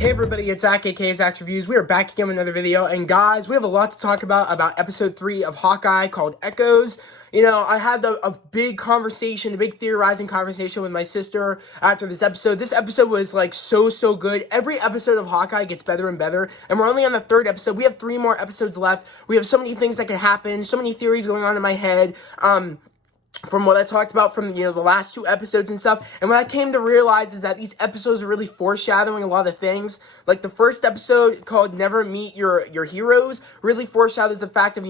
Hey everybody, it's Zach, aka Zach's Reviews. We are back again with another video, and guys, we have a lot to talk about episode 3 of Hawkeye called Echoes. You know, I had a big conversation, a big theorizing conversation with my sister after this episode. This episode was like so good. Every episode of Hawkeye gets better and better, and we're only on the 3rd episode. We have 3 more episodes left. We have so many things that can happen, so many theories going on in my head. From what I talked about from, the last 2 episodes and stuff. And what I came to realize is that these episodes are really foreshadowing a lot of things. Like the first episode called Never Meet Your Heroes really foreshadows the fact of,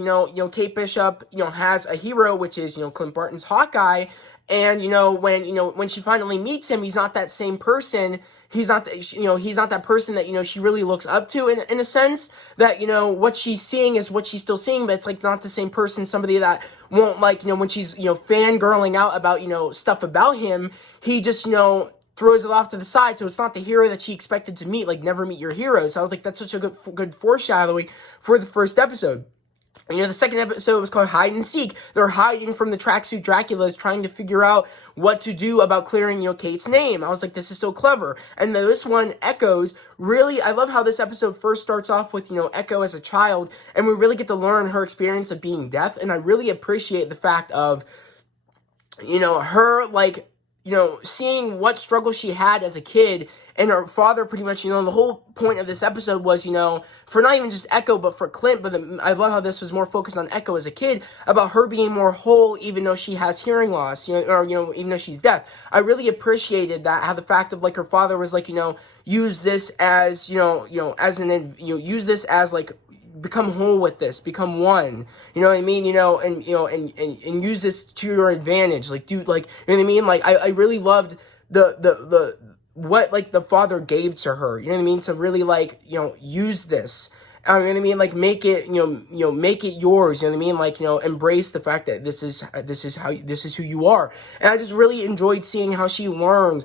Kate Bishop, has a hero, which is, Clint Barton's Hawkeye. And, when she finally meets him, he's not that same person. He's not that person that, she really looks up to in a sense that, what she's seeing is what she's still seeing, but it's like not the same person, somebody that won't when she's, fangirling out about, stuff about him, he just, throws it off to the side. So it's not the hero that she expected to meet, like Never Meet Your Heroes. So I was like, that's such a good foreshadowing for the first episode. The second episode was called Hide and Seek. They're hiding from the tracksuit Draculas, trying to figure out what to do about clearing, Kate's name. I was like, this is so clever. And then this one, Echoes, really, I love how this episode first starts off with, Echo as a child, and we really get to learn her experience of being deaf, and I really appreciate the fact of, her, seeing what struggle she had as a kid, and her father pretty much, the whole point of this episode was, for not even just Echo, but for Clint, but I love how this was more focused on Echo as a kid, about her being more whole, even though she has hearing loss, even though she's deaf. I really appreciated that, how the fact of, her father was, use this as, use this as, become whole with this, become one, you know what I mean, and use this to your advantage, you know what I mean, I really loved what, the father gave to her, you know what I mean, to really, use this, you know what I mean, make it, make it yours, you know what I mean, embrace the fact that this is who you are, and I just really enjoyed seeing how she learned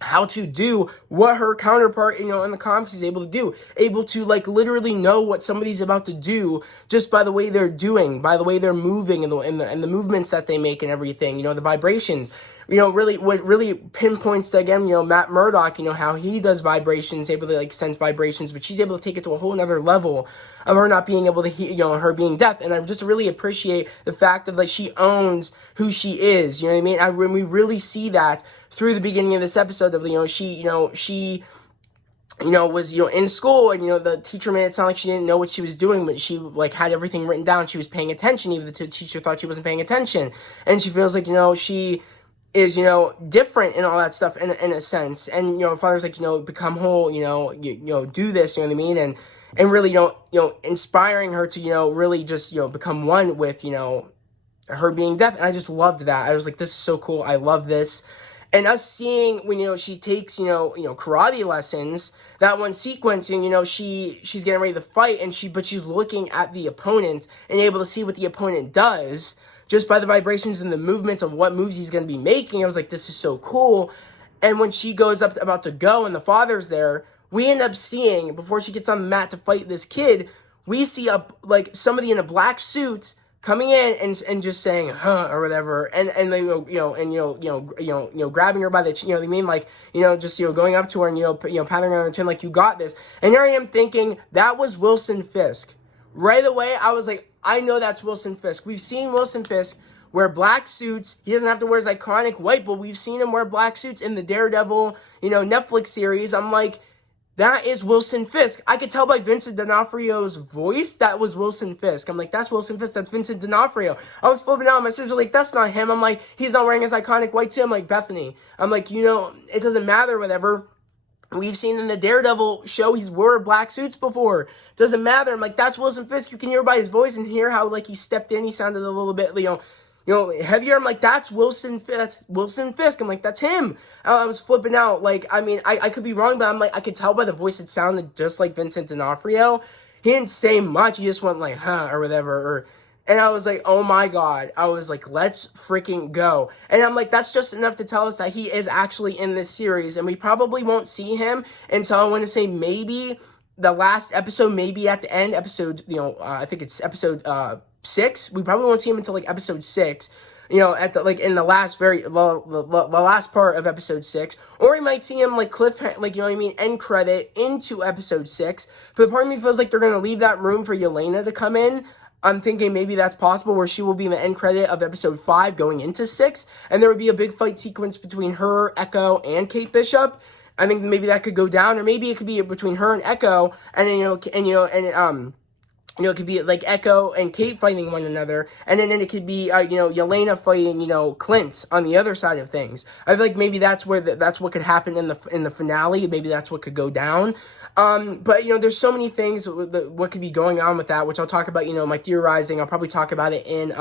how to do what her counterpart, in the comics is able to do. Able to, literally know what somebody's about to do just by the way they're doing, by the way they're moving, and the movements that they make and everything, the vibrations. Really, what really pinpoints to, again, Matt Murdock, how he does vibrations, able to, sense vibrations, but she's able to take it to a whole nother level of her not being able to hear, her being deaf. And I just really appreciate the fact of, she owns who she is, you know what I mean? We really see that through the beginning of this episode of, she was, in school, and, the teacher made it sound like she didn't know what she was doing, but she, had everything written down. She was paying attention, even the teacher thought she wasn't paying attention. And she feels like, she is, different and all that stuff in a sense. And, her father's like, become whole, do this, you know what I mean? And really, inspiring her to, really just, become one with, her being deaf. And I just loved that. I was like, this is so cool. I love this. And us seeing when, she takes, karate lessons, that one sequence, and, she's getting ready to fight, but she's looking at the opponent and able to see what the opponent does just by the vibrations and the movements of what moves he's going to be making. I was like, this is so cool. And when she goes up about to go and the father's there, we end up seeing, before she gets on the mat to fight this kid, we see somebody in a black suit coming in and just saying huh or whatever, and they grabbing her by the chin, you know what I mean, just going up to her and patting her on the chin like, you got this. And here I am thinking that was Wilson Fisk. Right away I was like, I know that's Wilson Fisk. We've seen Wilson Fisk wear black suits. He doesn't have to wear his iconic white, but we've seen him wear black suits in the Daredevil Netflix series. I'm like, that is Wilson Fisk. I could tell by Vincent D'Onofrio's voice that was Wilson Fisk. I'm like, that's Wilson Fisk. That's Vincent D'Onofrio. I was flipping out. My sister's like, that's not him. I'm like, he's not wearing his iconic white suit. I'm like, Bethany. I'm like, it doesn't matter, whatever. We've seen in the Daredevil show, he's wore black suits before. Doesn't matter. I'm like, that's Wilson Fisk. You can hear by his voice and hear how, he stepped in. He sounded a little bit, heavier. I'm like, that's Wilson Fisk. I'm like, that's him. I was flipping out. I could be wrong, but I'm like, I could tell by the voice it sounded just like Vincent D'Onofrio. He didn't say much. He just went huh, or whatever. And I was like, oh my God. I was like, let's freaking go. And I'm like, that's just enough to tell us that he is actually in this series. And we probably won't see him until, I want to say, maybe the last episode, maybe at the end, episode, I think it's episode 6. We probably won't see him until episode 6. at the, like, in the last the last part of episode 6, or we might see him, like, like, you know what I mean, end credit into episode 6, but part of me feels like they're going to leave that room for Yelena to come in. I'm thinking maybe that's possible, where she will be in the end credit of episode 5 going into 6, and there would be a big fight sequence between her, Echo, and Kate Bishop. I think maybe that could go down, or maybe it could be between her and Echo, and then, it could be like Echo and Kate fighting one another, and then it could be, Yelena fighting, Clint on the other side of things. I feel like maybe that's what could happen in the finale. Maybe that's what could go down. But, there's so many things what could be going on with that, which I'll talk about, my theorizing. I'll probably talk about it in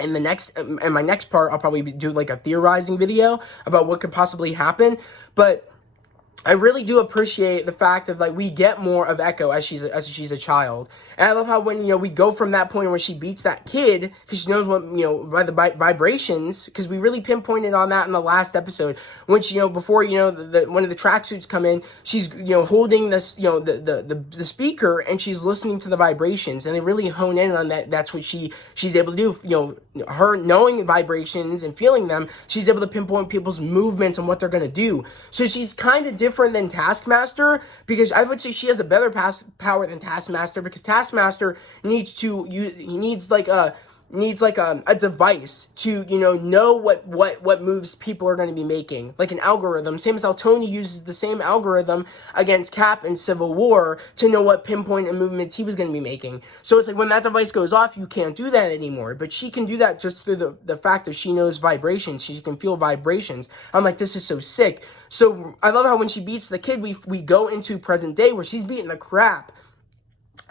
my next part. I'll probably do like a theorizing video about what could possibly happen. But I really do appreciate the fact of, like, we get more of Echo as she's a child. And I love how when, we go from that point where she beats that kid, because she knows what, by the vibrations, because we really pinpointed on that in the last episode, when she, before, one of the tracksuits come in, she's, holding this, the speaker, and she's listening to the vibrations, and they really hone in on that. That's what she's able to do, her knowing vibrations and feeling them, she's able to pinpoint people's movements and what they're going to do. So she's kind of different than Taskmaster, because I would say she has a better power than Taskmaster, because Taskmaster needs a device to, know what moves people are going to be making, like an algorithm, same as how Tony uses the same algorithm against Cap in Civil War to know what pinpoint and movements he was going to be making. So it's like when that device goes off, you can't do that anymore, but she can do that just through the fact that she knows vibrations. She can feel vibrations. I'm like, this is so sick. So I love how when she beats the kid, we go into present day where she's beating the crap.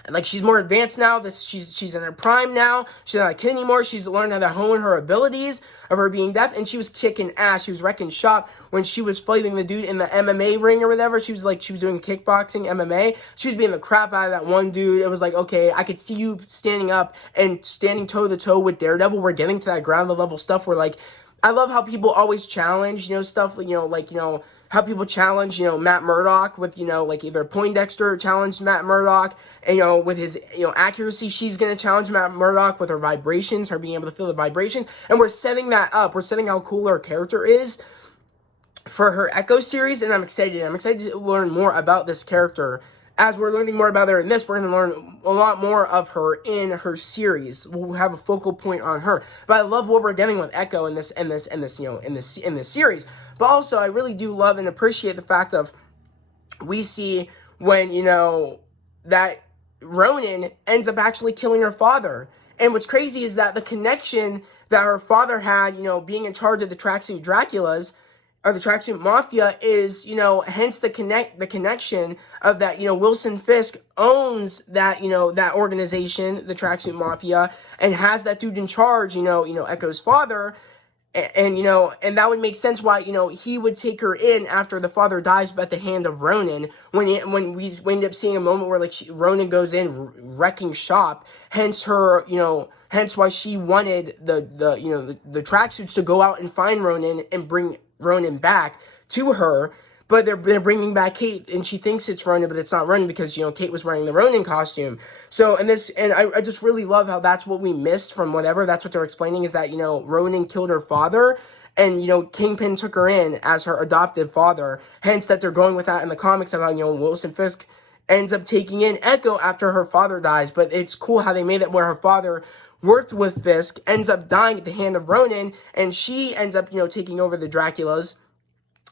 Like, she's more advanced now. She's in her prime now. She's not a kid anymore. She's learned how to hone her abilities of her being deaf, and she was kicking ass. She was wrecking shop when she was fighting the dude in the MMA ring or whatever. She was doing kickboxing, MMA. She was beating the crap out of that one dude. It was like, okay, I could see you standing up and standing toe to toe with Daredevil. We're getting to that ground level stuff where, like, I love how people always challenge, stuff, how people challenge, Matt Murdock with, like, either Poindexter challenged Matt Murdock, and, with his, accuracy, she's going to challenge Matt Murdock with her vibrations, her being able to feel the vibrations, and we're setting that up. We're setting how cool her character is for her Echo series, and I'm excited. I'm excited to learn more about this character. As we're learning more about her in this, we're going to learn a lot more of her in her series. We'll have a focal point on her. But I love what we're getting with Echo in this series. But also, I really do love and appreciate the fact of we see when, that Ronan ends up actually killing her father. And what's crazy is that the connection that her father had, being in charge of the Tracksuit Draculas, or the Tracksuit Mafia, is, hence the connection of that, Wilson Fisk owns that, that organization, the Tracksuit Mafia, and has that dude in charge, Echo's father, and that would make sense why, he would take her in after the father dies at the hand of Ronan, when we end up seeing a moment where, like, Ronan goes in wrecking shop, hence her, hence why she wanted the tracksuits to go out and find Ronan and bring Ronan back to her, but they're bringing back Kate, and she thinks it's Ronan, but it's not Ronan because, Kate was wearing the Ronan costume. So, and I just really love how that's what we missed from whatever, that's what they're explaining, is that, Ronan killed her father, and, Kingpin took her in as her adopted father, hence that they're going with that in the comics about, Wilson Fisk ends up taking in Echo after her father dies, but it's cool how they made it where her father worked with Fisk, ends up dying at the hand of Ronan, and she ends up, taking over the Draculas,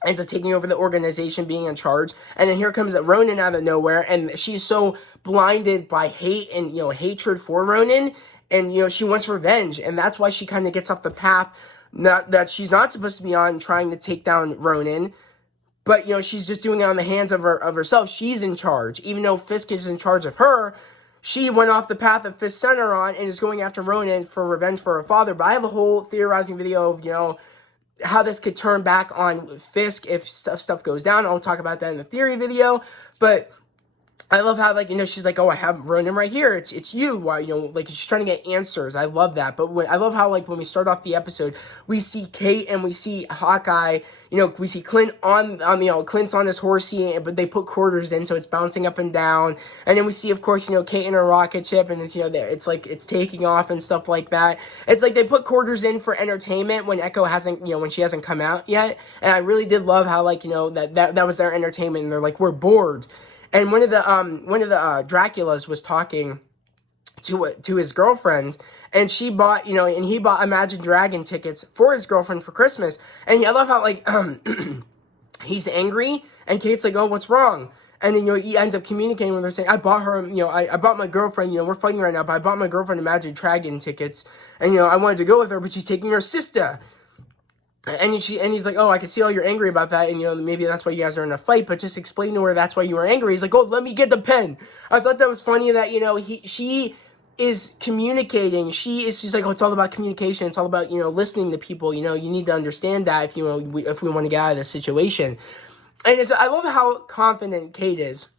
ends up taking over the organization, being in charge, and then here comes that Ronan out of nowhere, and she's so blinded by hate and, hatred for Ronan, and, she wants revenge, and that's why she kind of gets off the path that she's not supposed to be on, trying to take down Ronan, but, she's just doing it on the hands of herself. She's in charge, even though Fisk is in charge of her. She went off the path that Fisk sent her on and is going after Ronan for revenge for her father. But I have a whole theorizing video of, how this could turn back on Fisk if stuff goes down. I'll talk about that in the theory video. But I love how, like, she's like, oh, I have Ronan right here. It's you. Why, like, she's trying to get answers. I love that. But I love how, like, when we start off the episode, we see Kate and we see Hawkeye. We see Clint Clint's on his horsey, but they put quarters in, so it's bouncing up and down. And then we see, of course, Kate in her rocket ship, and it's like, it's taking off and stuff like that. It's like they put quarters in for entertainment when Echo hasn't, when she hasn't come out yet. And I really did love how, like, that was their entertainment, and they're like, we're bored. And one of the Draculas was talking to his girlfriend, and she bought, and he bought Imagine Dragon tickets for his girlfriend for Christmas. And I love how, like, he's angry, and Kate's like, oh, what's wrong? And then, he ends up communicating with her, saying, I bought her, I bought my girlfriend, we're fighting right now, but I bought my girlfriend Imagine Dragon tickets, and, I wanted to go with her, but she's taking her sister. And he's like, oh, I can see all you're angry about that, and, maybe that's why you guys are in a fight, but just explain to her that's why you were angry. He's like, oh, let me get the pen. I thought that was funny that, she is communicating. She's like, oh, it's all about communication. It's all about, listening to people. You need to understand that if we want to get out of this situation. And I love how confident Kate is.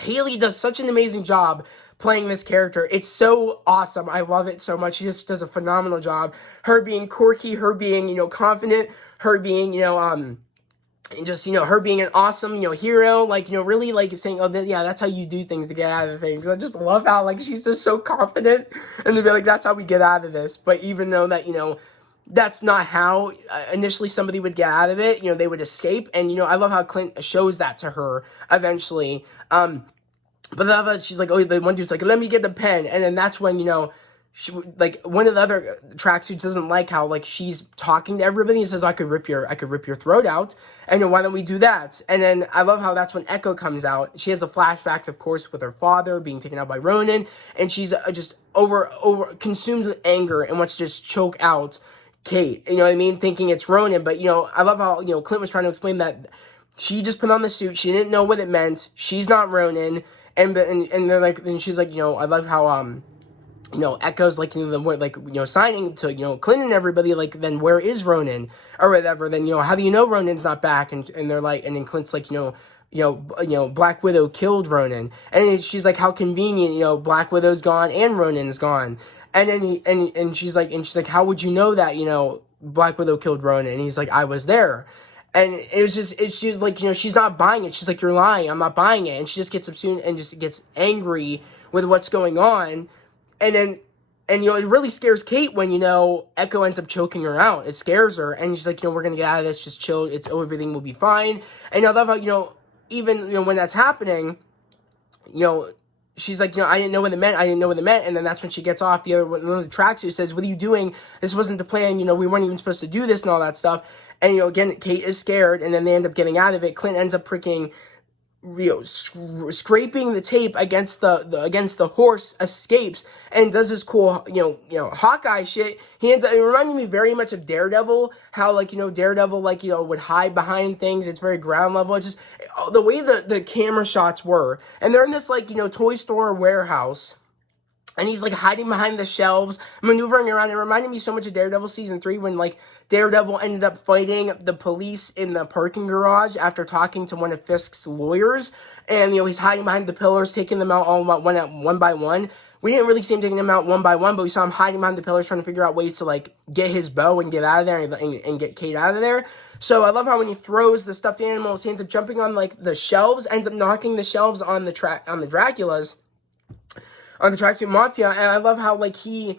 Haley does such an amazing job playing this character. It's so awesome. I love it so much. She just does a phenomenal job. Her being quirky, her being, confident, her being, just, her being an awesome, hero, like, really, like, saying, oh, yeah, that's how you do things to get out of things. I just love how, like, she's just so confident, and to be like, that's how we get out of this. But even though that, that's not how initially somebody would get out of it, they would escape. And, I love how Clint shows that to her eventually. But then she's like, oh, the one dude's like, let me get the pen. And then that's when, she, like, one of the other tracksuits doesn't like how, like, she's talking to everybody and says, I could rip your throat out. And why don't we do that? And then I love how that's when Echo comes out. She has the flashbacks, of course, with her father being taken out by Ronan. And she's just over consumed with anger and wants to just choke out Kate. You know what I mean? Thinking it's Ronan. But, I love how, Clint was trying to explain that she just put on the suit. She didn't know what it meant. She's not Ronan. And they're like, and she's like, I love how, Echo's like, signing to, Clint and everybody, like, then where is Ronan or whatever? Then, how do you know Ronan's not back? And they're like, and then Clint's like, Black Widow killed Ronan. And she's like, how convenient, Black Widow's gone and Ronan's gone. And then she's like, how would you know that, Black Widow killed Ronan? And he's like, I was there. And she's like, she's not buying it. She's like, you're lying. I'm not buying it. And she just gets upset and just gets angry with what's going on. And then, it really scares Kate when, Echo ends up choking her out. It scares her. And she's like, we're going to get out of this. Just chill. Everything will be fine. And I love how, even, when that's happening, she's like, I didn't know what it meant. And then that's when she gets off. One of the tracksuit says, what are you doing? This wasn't the plan. We weren't even supposed to do this and all that stuff. And, again, Kate is scared, and then they end up getting out of it. Clint ends up freaking, scraping the tape against the horse, escapes, and does this cool, Hawkeye shit. It reminded me very much of Daredevil, how, like, Daredevil, like, would hide behind things. It's very ground level. It's just, the way the camera shots were. And they're in this, like, toy store warehouse. And he's, like, hiding behind the shelves, maneuvering around. It reminded me so much of Daredevil Season 3 when, like, Daredevil ended up fighting the police in the parking garage after talking to one of Fisk's lawyers. And, he's hiding behind the pillars, taking them out all one by one. We didn't really see him taking them out one by one, but we saw him hiding behind the pillars trying to figure out ways to, like, get his bow and get out of there and get Kate out of there. So I love how when he throws the stuffed animals, he ends up jumping on, like, the shelves, ends up knocking the shelves on the Draculas. On the Tracksuit Mafia, and I love how, like, he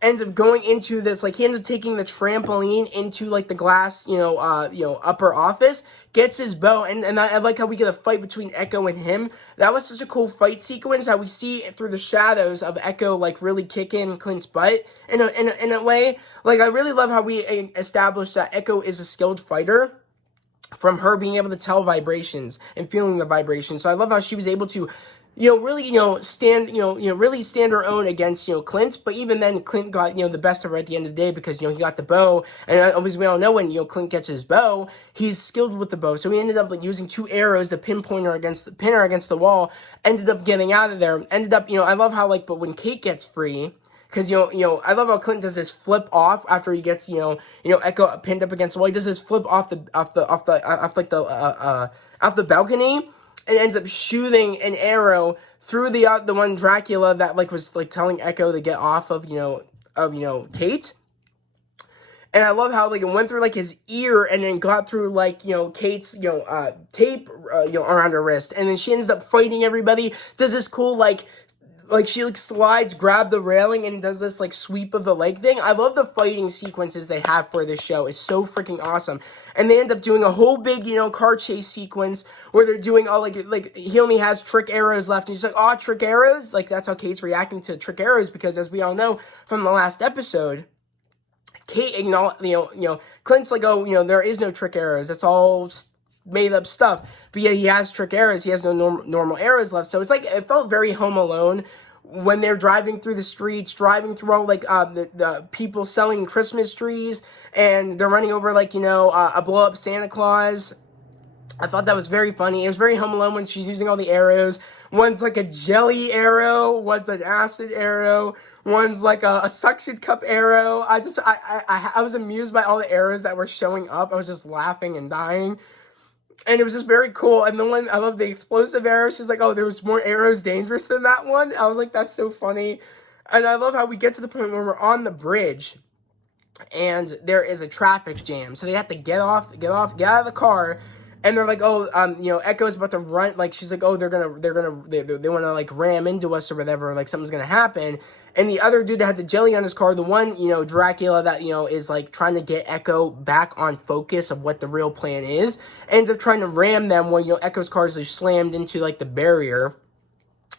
ends up going into this, like, he ends up taking the trampoline into, like, the glass, upper office, gets his bow, and I like how we get a fight between Echo and him. That was such a cool fight sequence, how we see through the shadows of Echo, like, really kicking Clint's butt in a way. Like, I really love how we established that Echo is a skilled fighter from her being able to tell vibrations and feeling the vibrations. So I love how she was able to really, really stand her own against, Clint. But even then, Clint got, the best of her at the end of the day because, he got the bow. And as we all know, when, Clint gets his bow, he's skilled with the bow. So he ended up, like, using 2 arrows to pin her against the wall, ended up getting out of there. Ended up, I love how, like, but when Kate gets free, because, I love how Clint does this flip off after he gets, Echo pinned up against the wall. He does this flip off the balcony. and ends up shooting an arrow through the one Dracula that like was like telling Echo to get off of Kate. And I love how like it went through like his ear and then got through like Kate's tape around her wrist, and then she ends up fighting everybody. Does this cool like she like slides, grab the railing, and does this like sweep of the leg thing. I love the fighting sequences they have for this show. It's so freaking awesome. And they end up doing a whole big car chase sequence where they're doing all like he only has trick arrows left, and he's like, oh, trick arrows. Like that's how Kate's reacting to trick arrows, because as we all know from the last episode, Kate acknowledged, Clint's like, oh, there is no trick arrows. That's all made up stuff. But yeah, he has trick arrows. He has no normal arrows left. So it's like, it felt very Home Alone when they're driving through the streets, driving through all like the people selling Christmas trees, and they're running over like, a blow up Santa Claus. I thought that was very funny. It was very Home Alone when she's using all the arrows. One's like a jelly arrow, one's an acid arrow, one's like a suction cup arrow. I was amused by all the arrows that were showing up. I was just laughing and dying. And it was just very cool. And the one, I love the explosive arrow. She's like, oh, there was more arrows dangerous than that one. I was like, that's so funny. And I love how we get to the point where we're on the bridge and there is a traffic jam. So they have to get out of the car. And they're like, oh, Echo's about to run. Like, she's like, oh, they want to like ram into us or whatever. Like something's going to happen. And the other dude that had the jelly on his car, the one, Dracula that, is like trying to get Echo back on focus of what the real plan is, ends up trying to ram them when, Echo's car is like slammed into like the barrier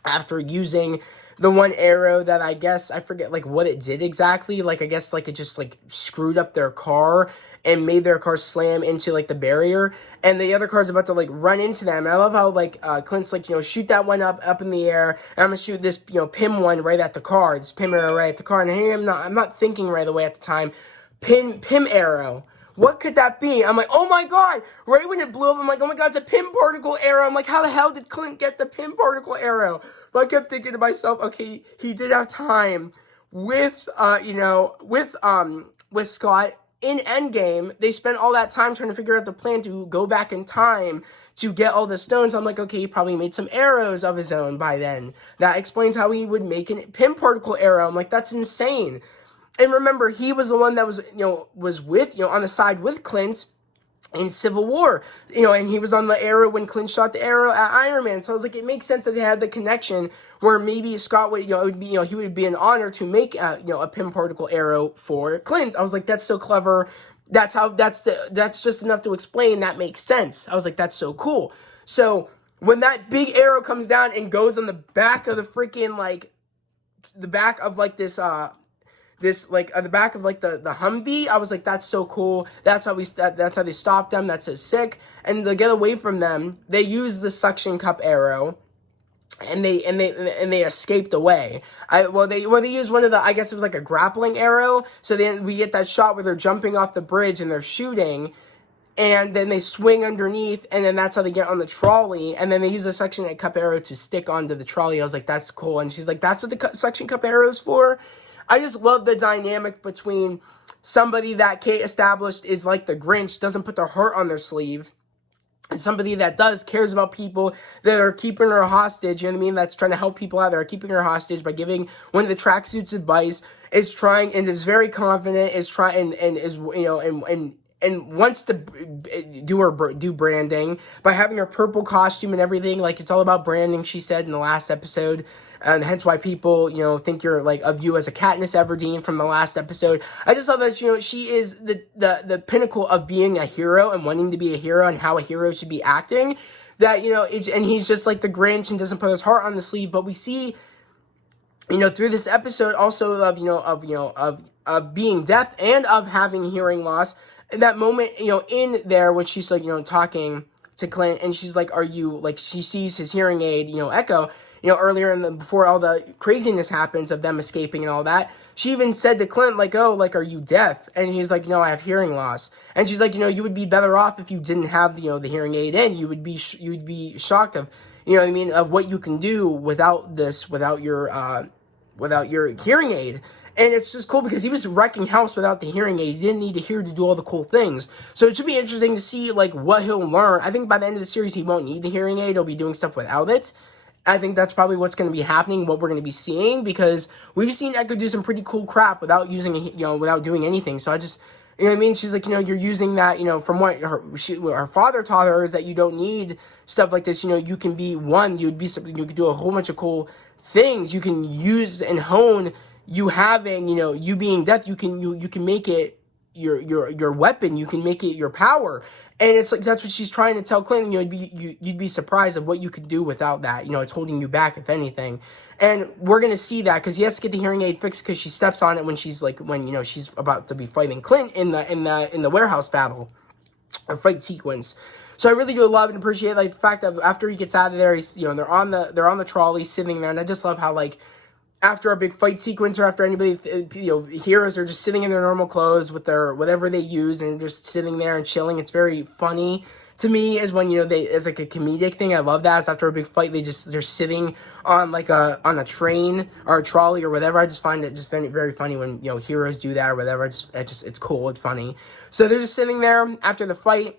after using the one arrow that I guess, I forget like what it did exactly. Like, I guess like it just like screwed up their car and made their car slam into like the barrier, and the other car's about to like run into them. And I love how like Clint's like, shoot that one up in the air, and I'm gonna shoot this pin one right at the car, this pin arrow right at the car. And here I'm not thinking right away at the time, pin arrow. What could that be? I'm like, oh my god! Right when it blew up, I'm like, oh my god, it's a pin particle arrow. I'm like, how the hell did Clint get the pin particle arrow? But I kept thinking to myself, okay, he did have time with Scott. In Endgame, they spent all that time trying to figure out the plan to go back in time to get all the stones. I'm like, okay, he probably made some arrows of his own by then. That explains how he would make a pin particle arrow. I'm like, that's insane. And remember, he was the one that was, was with, on the side with Clint in Civil War, and he was on the arrow when Clint shot the arrow at Iron Man. So I was like, it makes sense that they had the connection where maybe Scott would, it would be, he would be an honor to make, a pin particle arrow for Clint. I was like, that's so clever. That's just enough to explain. That makes sense. I was like, that's so cool. So when that big arrow comes down and goes on the back of the freaking, like, the back of like this, on the back of like the Humvee, I was like, that's so cool. That's how they stopped them. That's so sick. And to get away from them, they used the suction cup arrow, and they escaped away. They used one of the, I guess it was like a grappling arrow. So then we get that shot where they're jumping off the bridge and they're shooting, and then they swing underneath, and then that's how they get on the trolley, and then they use the suction cup arrow to stick onto the trolley. I was like, that's cool. And she's like, that's what the suction cup arrow is for? I just love the dynamic between somebody that Kate established is like the Grinch, doesn't put their heart on their sleeve, and somebody that does, cares about people that are keeping her hostage, you know what I mean? That's trying to help people out that are keeping her hostage by giving one of the tracksuits advice, is trying, and is very confident, is trying, and is, and wants to do branding by having her purple costume and everything. Like, it's all about branding, she said in the last episode. And hence why people, think you're like of you as a Katniss Everdeen from the last episode. I just love that, she is the pinnacle of being a hero and wanting to be a hero and how a hero should be acting. That, and he's just like the Grinch and doesn't put his heart on the sleeve. But we see, through this episode also of being deaf and of having hearing loss. And that moment, in there when she's like, talking to Clint, and she's like, are you, like, she sees his hearing aid, Echo, earlier before all the craziness happens of them escaping and all that, she even said to Clint, like, oh, like, are you deaf? And he's like, no, I have hearing loss. And she's like, you would be better off if you didn't have, the hearing aid in. You would be shocked of, of what you can do without your hearing aid. And it's just cool because he was wrecking house without the hearing aid. He didn't need to hear to do all the cool things. So it should be interesting to see like what he'll learn. I think by the end of the series, he won't need the hearing aid. He'll be doing stuff without it. I think that's probably what's going to be happening, what we're going to be seeing, because we've seen Echo do some pretty cool crap without without doing anything. So I just, you know what I mean? She's like, you're using that, from what her father taught her is that you don't need stuff like this. You can be one, you could do a whole bunch of cool things. You can use and hone you having, you being death. You can make it your weapon. You can make it your power. And it's like, that's what she's trying to tell Clint. You'd be surprised of what you could do without that. It's holding you back, if anything. And we're going to see that because he has to get the hearing aid fixed because she steps on it when she's about to be fighting Clint in the warehouse battle or fight sequence. So I really do love and appreciate the fact that after he gets out of there, he's, they're on the trolley sitting there. And I just love how after a big fight sequence or after anybody, heroes are just sitting in their normal clothes with their whatever they use and just sitting there and chilling. It's very funny to me is when, it's like a comedic thing. I love that. It's after a big fight, they're sitting on on a train or a trolley or whatever. I just find it just very, very funny when, heroes do that or whatever. It's cool. It's funny. So they're just sitting there after the fight.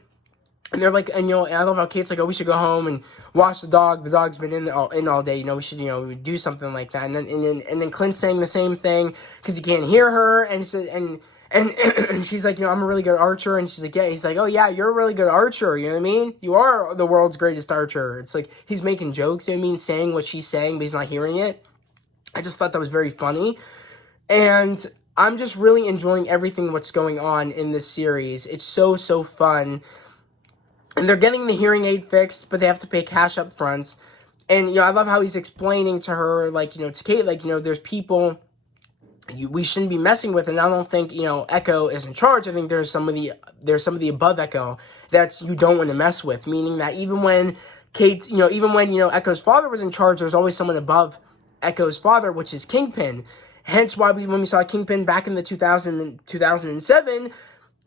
And they're like, and I love how Kate's like, oh, we should go home and wash the dog. The dog's been in all day. We should, we do something like that. And then Clint's saying the same thing because he can't hear her. And and she's like, I'm a really good archer. And she's like, yeah. He's like, oh yeah, you're a really good archer. You know what I mean? You are the world's greatest archer. It's like he's making jokes. You know what I mean? Saying what she's saying, but he's not hearing it. I just thought that was very funny, and I'm just really enjoying everything what's going on in this series. It's so fun. And they're getting the hearing aid fixed, but they have to pay cash up front. And, I love how he's explaining to her, to Kate, there's people we shouldn't be messing with. And I don't think, Echo is in charge. I think there's somebody above Echo that's you don't want to mess with. Meaning that even when Kate, even when, Echo's father was in charge, there's always someone above Echo's father, which is Kingpin. Hence why when we saw Kingpin back in the 2007,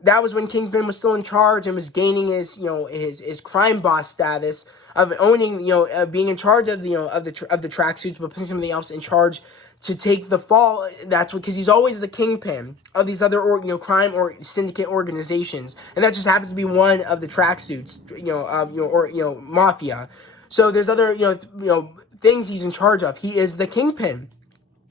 that was when Kingpin was still in charge and was gaining his crime boss status of owning, being in charge of the tracksuits, but putting somebody else in charge to take the fall. That's because he's always the kingpin of these other crime or syndicate organizations, and that just happens to be one of the tracksuits, mafia. So there's other things he's in charge of. He is the kingpin.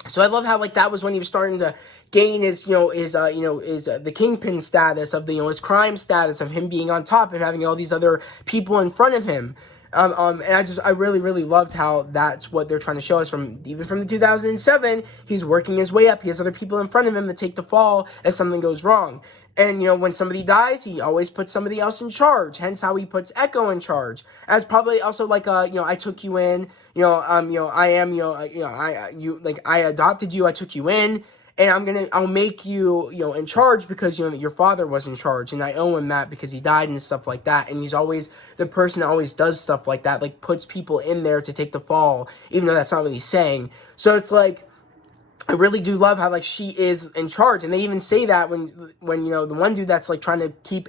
So I love how that was when he was starting to gain his the kingpin status of his crime status of him being on top and having all these other people in front of him. And I really loved how that's what they're trying to show us even from the 2007. He's working his way up. He has other people in front of him that take the fall as something goes wrong. And, when somebody dies, he always puts somebody else in charge. Hence how he puts Echo in charge. As probably also I took you in, I adopted you, I took you in, and I'll make you, in charge because, your father was in charge, and I owe him that because he died and stuff like that. And he's always the person that always does stuff like that, puts people in there to take the fall, even though that's not what he's saying. So it's I really do love how she is in charge, and they even say that when the one dude that's trying to keep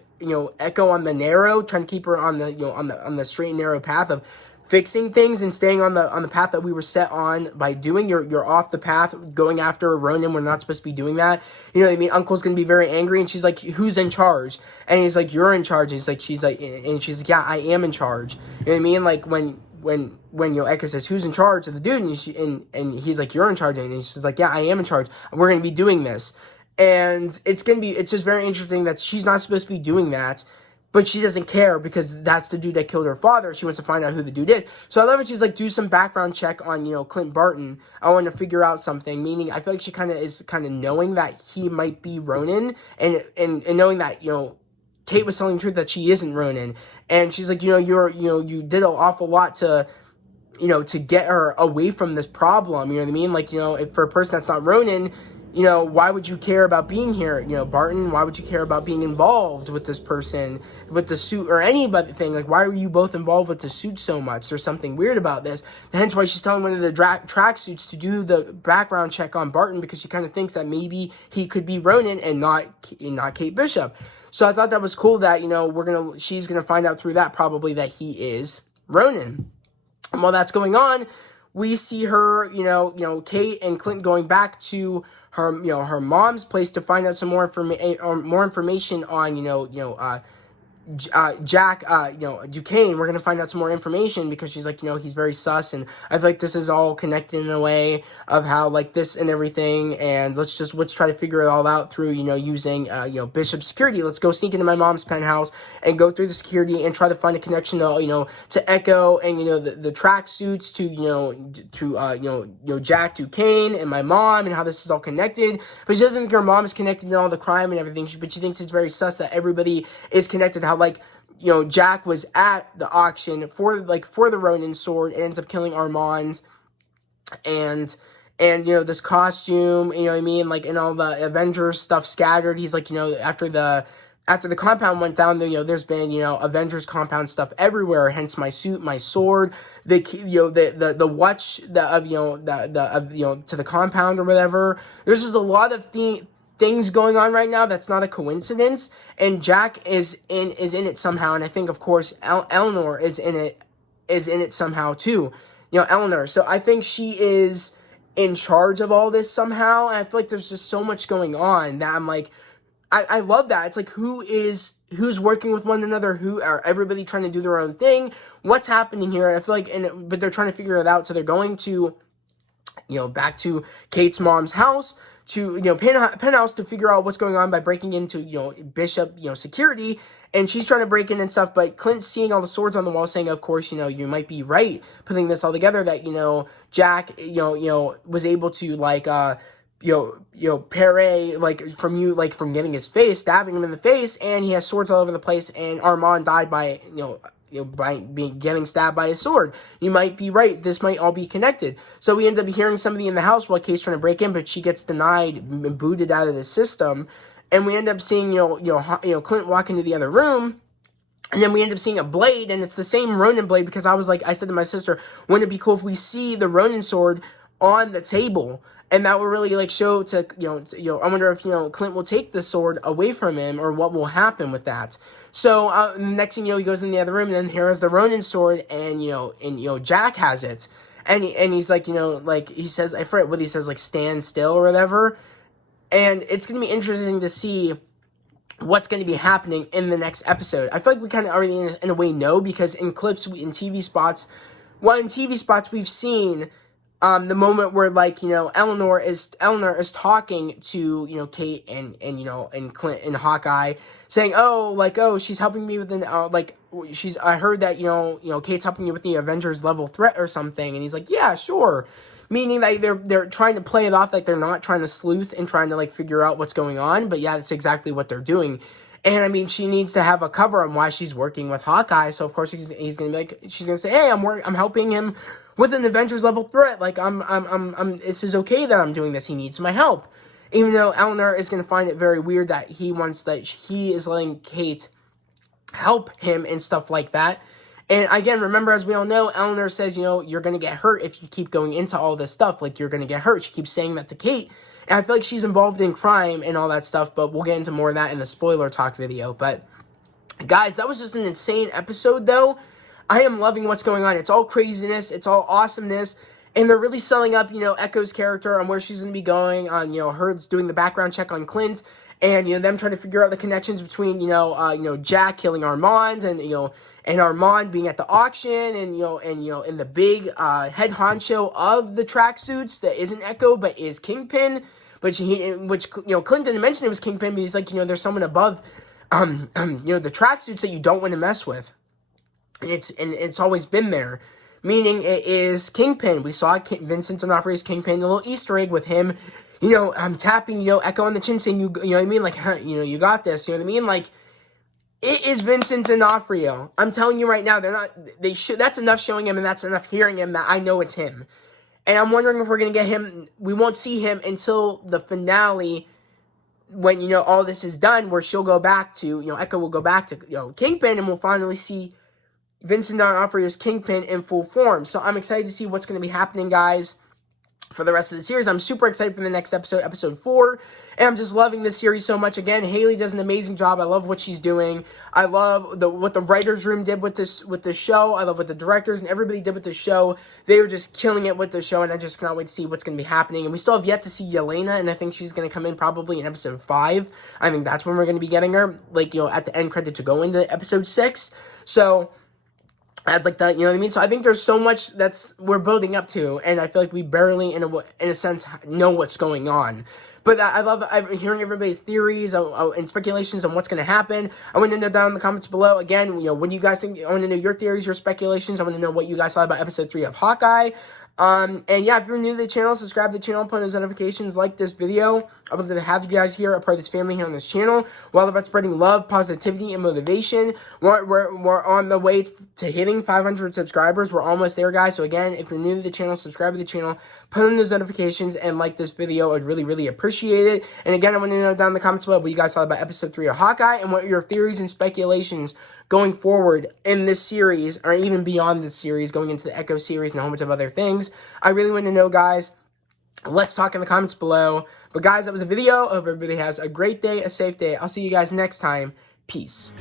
Echo on the narrow, trying to keep her on the on the straight and narrow path of fixing things and staying on the path that we were set on by doing. You're off the path, going after Ronin. We're not supposed to be doing that. You know what I mean? Uncle's gonna be very angry, and she's like, "Who's in charge?" And he's like, "You're in charge." And she's like, "Yeah, I am in charge." You know what I mean? When Echo says, "Who's in charge of the dude?" and he's like, "You're in charge," and she's like, "Yeah, I am in charge. We're gonna be doing this." And it's just very interesting that she's not supposed to be doing that, but she doesn't care because that's the dude that killed her father. She wants to find out who the dude is. So I love it. She's do some background check on, Clint Barton. I want to figure out something. Meaning, I feel like she is knowing that he might be Ronin, and knowing that, Kate was telling the truth that she isn't Ronin. And she's like, you did an awful lot to get her away from this problem. You know what I mean? If for a person that's not Ronin, why would you care about being here? Barton, why would you care about being involved with this person, with the suit, or anything? Why are you both involved with the suit so much? There's something weird about this. And hence why she's telling one of the tracksuits to do the background check on Barton, because she kind of thinks that maybe he could be Ronin and not Kate Bishop. So I thought that was cool that, she's gonna find out through that probably that he is Ronin. And while that's going on, we see her, Kate and Clint going back to her mom's place to find out some more information on, Jack, Duquesne. We're gonna find out some more information because she's like, he's very sus, and I feel like this is all connected in a way of how like this and everything, and let's try to figure it all out through, using, Bishop's security. Let's go sneak into my mom's penthouse and go through the security and try to find a connection to, to Echo and, the tracksuits to Jack Duquesne and my mom and how this is all connected. But she doesn't think her mom is connected to all the crime and everything, but she thinks it's very sus that everybody is connected. How Jack was at the auction for the Ronin sword and ends up killing Armand, and this costume, you know what I mean, like, and all the Avengers stuff scattered. He's like, after the compound went down, there's been, Avengers compound stuff everywhere, hence my suit, my sword, the watch to the compound or whatever. There's just a lot of things going on right now that's not a coincidence, and Jack is in it somehow, and I think, of course, Eleanor is in it somehow too, Eleanor. So I think she is in charge of all this somehow, and I feel like there's just so much going on that I'm like, I love that. It's like, who's working with one another? Who are everybody trying to do their own thing? What's happening here? I feel like, but they're trying to figure it out. So they're going to, back to Kate's mom's house to, penthouse to figure out what's going on by breaking into, Bishop, security. And she's trying to break in and stuff, but Clint's seeing all the swords on the wall, saying, of course, you might be right, putting this all together, that, Jack, was able to, like, parry, from getting his face, stabbing him in the face, and he has swords all over the place, and Armand died by, by getting stabbed by a sword. You might be right. This might all be connected. So we end up hearing somebody in the house while Kate's trying to break in, but she gets denied, booted out of the system, and we end up seeing, Clint walk into the other room. And then we end up seeing a blade, and it's the same Ronin blade, because I said to my sister, wouldn't it be cool if we see the Ronin sword on the table? And that will really, show to, I wonder if, Clint will take the sword away from him, or what will happen with that. So, next thing he goes in the other room, and then here is the Ronin sword, and, Jack has it. And he's like, he says, I forget what he says, stand still or whatever. And it's going to be interesting to see what's going to be happening in the next episode. I feel like we kind of already, in a way, know, because in clips, in TV spots, we've seen the moment where, Eleanor is talking to, Kate and Clint and Hawkeye, saying, she's helping me with I heard that, Kate's helping you with the Avengers level threat or something, and he's like, yeah, sure. Meaning that they're trying to play it off like they're not trying to sleuth and trying to, figure out what's going on, but yeah, that's exactly what they're doing. And I mean, she needs to have a cover on why she's working with Hawkeye, so of course he's gonna be she's gonna say, hey, I'm helping him with an Avengers level threat, this is okay that I'm doing this, he needs my help. Even though Eleanor is gonna find it very weird that he is letting Kate help him and stuff like that. And again, remember, as we all know, Eleanor says, you're going to get hurt if you keep going into all this stuff. You're going to get hurt. She keeps saying that to Kate. And I feel like she's involved in crime and all that stuff, but we'll get into more of that in the spoiler talk video. But, guys, that was just an insane episode, though. I am loving what's going on. It's all craziness. It's all awesomeness. And they're really selling up, Echo's character on where she's going to be going, on, her doing the background check on Clint, and, them trying to figure out the connections between, Jack killing Armand, and Armand being at the auction, and the big head honcho of the tracksuits that isn't Echo but is Kingpin, which Clint didn't mention it was Kingpin, but he's like, there's someone above, the tracksuits that you don't want to mess with, and it's always been there, meaning it is Kingpin. We saw Vincent D'Onofrio's Kingpin, a little Easter egg with him, I'm tapping, Echo on the chin, saying, you know what I mean, you got this, you know what I mean, it is Vincent D'Onofrio. I'm telling you right now, that's enough showing him, and that's enough hearing him, that I know it's him. And I'm wondering if we're going to get him. We won't see him until the finale, when, all this is done, where she'll go back to, Echo will go back to, Kingpin, and we'll finally see Vincent D'Onofrio's Kingpin in full form. So I'm excited to see what's going to be happening, guys. for the rest of the series. I'm super excited for the next episode, episode 4, and I'm just loving this series so much. Again, Haley does an amazing job. I love what she's doing. I love what the writers' room did with this show. I love what the directors and everybody did with the show. They were just killing it with the show, and I just cannot wait to see what's going to be happening. And we still have yet to see Yelena, and I think she's going to come in probably in episode 5. I think that's when we're going to be getting her, like, at the end credit to go into episode 6. So as like that, you know what I mean? So I think there's so much we're building up to, and I feel like we barely, in a sense, know what's going on. But I love hearing everybody's theories and speculations on what's going to happen. I want to know down in the comments below. Again, what do you guys think? I want to know your theories, your speculations. I want to know what you guys thought about episode 3 of Hawkeye. And yeah, if you're new to the channel, subscribe to the channel, put on those notifications, like this video. I'd love to have you guys here, a part of this family here on this channel. We're all about spreading love, positivity, and motivation. We're on the way to hitting 500 subscribers. We're almost there, guys. So again, if you're new to the channel, subscribe to the channel, put on those notifications, and like this video. I'd really, really appreciate it. And again, I want to know down in the comments below what you guys thought about episode 3 of Hawkeye, and what your theories and speculations going forward in this series, or even beyond this series, going into the Echo series and a whole bunch of other things. I really want to know, guys. Let's talk in the comments below. But guys, that was a video. I hope everybody has a great day, a safe day. I'll see you guys next time. Peace.